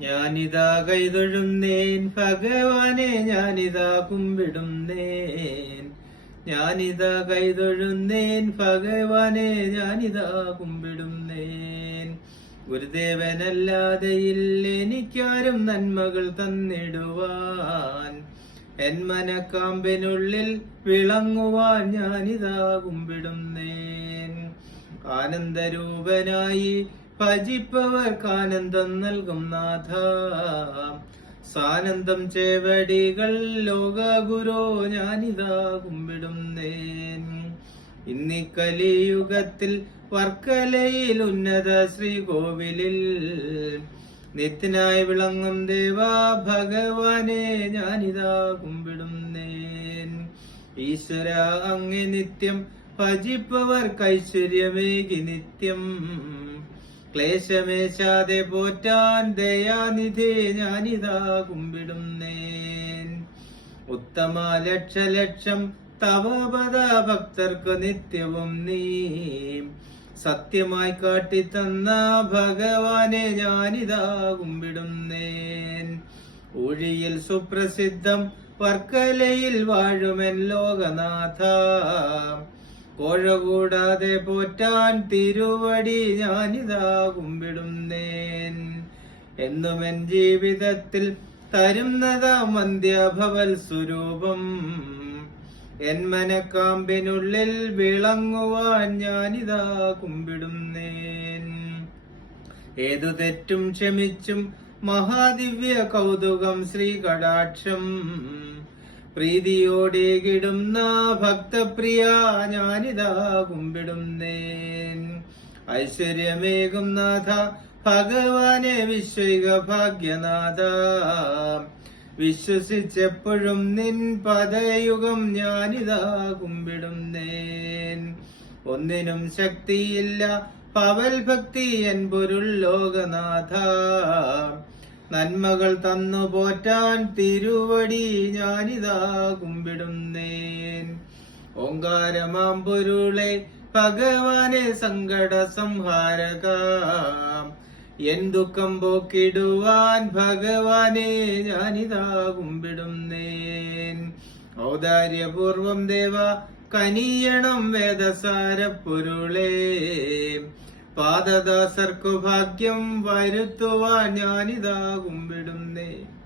ഞാനിതാ കൈതൊഴുന്നേൻ ഭഗവാനെ, ഞാനിതാ കുമ്പിടുന്നേൻ. ഞാനിതാ കൈതൊഴുന്നേൻ ഭഗവാനെ, ഞാനിതാ കുമ്പിടുന്നേൻ. ഗുരുദേവനല്ലാതെ എനിക്കാരും നന്മകൾ തന്നിടുവാൻ. എൻ മനക്കാമ്പിനുള്ളിൽ വിളങ്ങുവാൻ ഞാനിതാ കുമ്പിടുന്നേൻ. ആനന്ദരൂപനായി ഭജിപ്പവർക്ക് ആനന്ദം നൽകും നാഥ. സാനന്ദം ചേവടികൾ ലോകഗുരോ, ഞാനിതാ കുമ്പിടുന്നേൻ. ഇന്നീ കലിയുഗത്തിൽ വർക്കലയിൽ ഉന്നത ശ്രീകോവിലിൽ നിത്യനായി വിളങ്ങും ദേവാ ഭഗവാനെ, ഞാനിതാ കുമ്പിടുന്നേൻ. ഈശ്വര അങ്ങേ നിത്യം ഭജിപ്പവർക്ക് ഐശ്വര്യമേകി നിത്യം ക്ലേശമേശാതെ പോറ്റാൻ ദയാനിധേ, ഞാനിതാ കുമ്പിടുന്നേൻ. ഉത്തമ ലക്ഷം തവപദ ഭക്തർക്ക് നിത്യവും നീ സത്യമായി കാട്ടിത്തന്ന ഭഗവാനെ, ഞാനിതാ കുമ്പിടുന്നേൻ. ഊഴിയിൽ സുപ്രസിദ്ധം വർക്കലയിൽ വാഴുമെൻ ലോകനാഥ. കോഴ കൂടാതെ പോറ്റാൻ തിരുവടി ഞാനിതാ കുമ്പിടുന്നേൻ. എന്നുമെൻ ജീവിതത്തിൽ തരുന്നതാ മന്ധ്യഭവൽ സ്വരൂപം. എൻ മനക്കാമ്പിനുള്ളിൽ വിളങ്ങുവാൻ ഞാനിതാ കുമ്പിടുന്നേൻ. ഏതു തെറ്റും ക്ഷമിച്ചും മഹാദിവ്യ കൗതുകം ശ്രീകടാക്ഷം പ്രീതിയോടേകിടുന്ന ഭക്തപ്രിയ, ഞാനിതാ കുമ്പിടുന്നേൻ. ഐശ്വര്യമേകും നാഥ ഭഗവാനെ, വിശ്വൈക ഭാഗ്യനാഥ. വിശ്വസിച്ചെപ്പോഴും നിൻ പദയുഗം ഞാനിതാ കുമ്പിടുന്നേൻ. ഒന്നിനും ശക്തിയില്ല പവൽ ഭക്തി എൻ പൊരുൾ ലോകനാഥ. നന്മകൾ തന്നു പോറ്റാൻ തിരുവടി ഞാനിതാ കുമ്പിടുന്നേൻ. ഓങ്കാരമാം പൊരുളെ ഭഗവാനെ, സങ്കട സംഹാരക. എൻ ദുഃഖം പോക്കിടുവാൻ ഭഗവാനെ, ഞാനിതാ കുമ്പിടുന്നേൻ. ഔദാര്യപൂർവം ദേവ കനിയണം വേദസാര പൊരുളേ. പാദദാസർക്കു ഭാഗ്യം വരുത്തുവാൻ ഞാനിതാ കുമ്പിടുന്നേൻ.